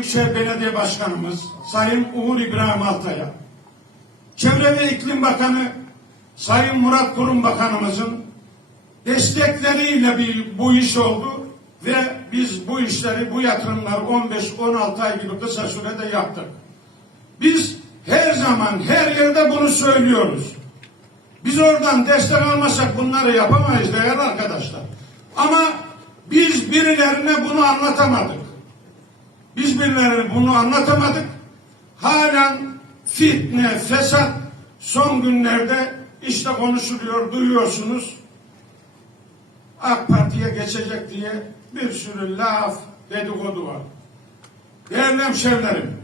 Büyükşehir Belediye Başkanımız Sayın Uğur İbrahim Altay'a, Çevre ve İklim Bakanı Sayın Murat Kurum Bakanımızın destekleriyle bir bu iş oldu ve biz bu işleri, bu yatırımları 15-16 ay gibi kısa sürede yaptık. Biz her zaman, her yerde bunu söylüyoruz. Biz oradan destek almasak bunları yapamayız değerli arkadaşlar. Ama biz birilerine bunu anlatamadık. Biz birilerine bunu anlatamadık. Halen fitne, fesat son günlerde işte konuşuluyor, duyuyorsunuz. AK Parti'ye geçecek diye bir sürü laf, dedikodu var. Değerli hemşehrilerim,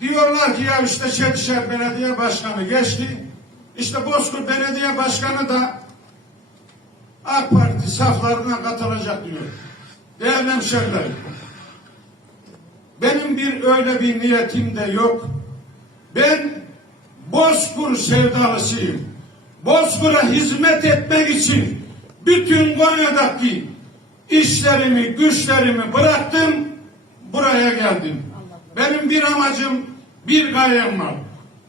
diyorlar ki ya işte Şehirşehir Belediye Başkanı geçti, işte Bozkır Belediye Başkanı da AK Parti saflarına katılacak diyor. Değerli hemşehrilerim, benim bir öyle bir niyetim de yok. Ben Bozkır sevdalısıyım. Bozkır'a hizmet etmek için bütün Konya'daki işlerimi, güçlerimi bıraktım, buraya geldim. Benim bir amacım, bir gayem var.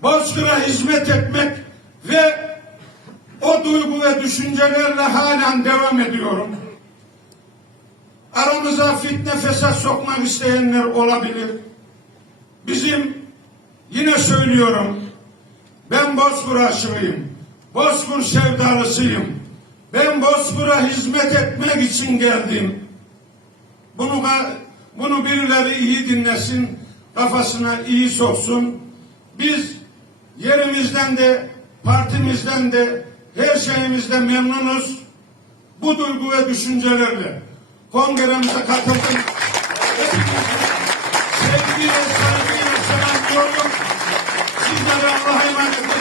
Bozkır'a hizmet etmek ve o duygu ve düşüncelerle halen devam ediyorum. Aramıza fitne fesat sokmak isteyenler olabilir. Bizim yine söylüyorum ben Bozkır aşığıyım. Bozkır sevdalısıyım. Ben Bozkır'a hizmet etmek için geldim. Bunu bunu birileri iyi dinlesin, kafasına iyi soksun. Biz yerimizden de, partimizden de, her şeyimizde memnunuz. Bu duygu ve düşüncelerle kongremize katıldım. Sevgiyle, saygıyla selamlıyorum. Sizlere Allah'a emanet ediyorum.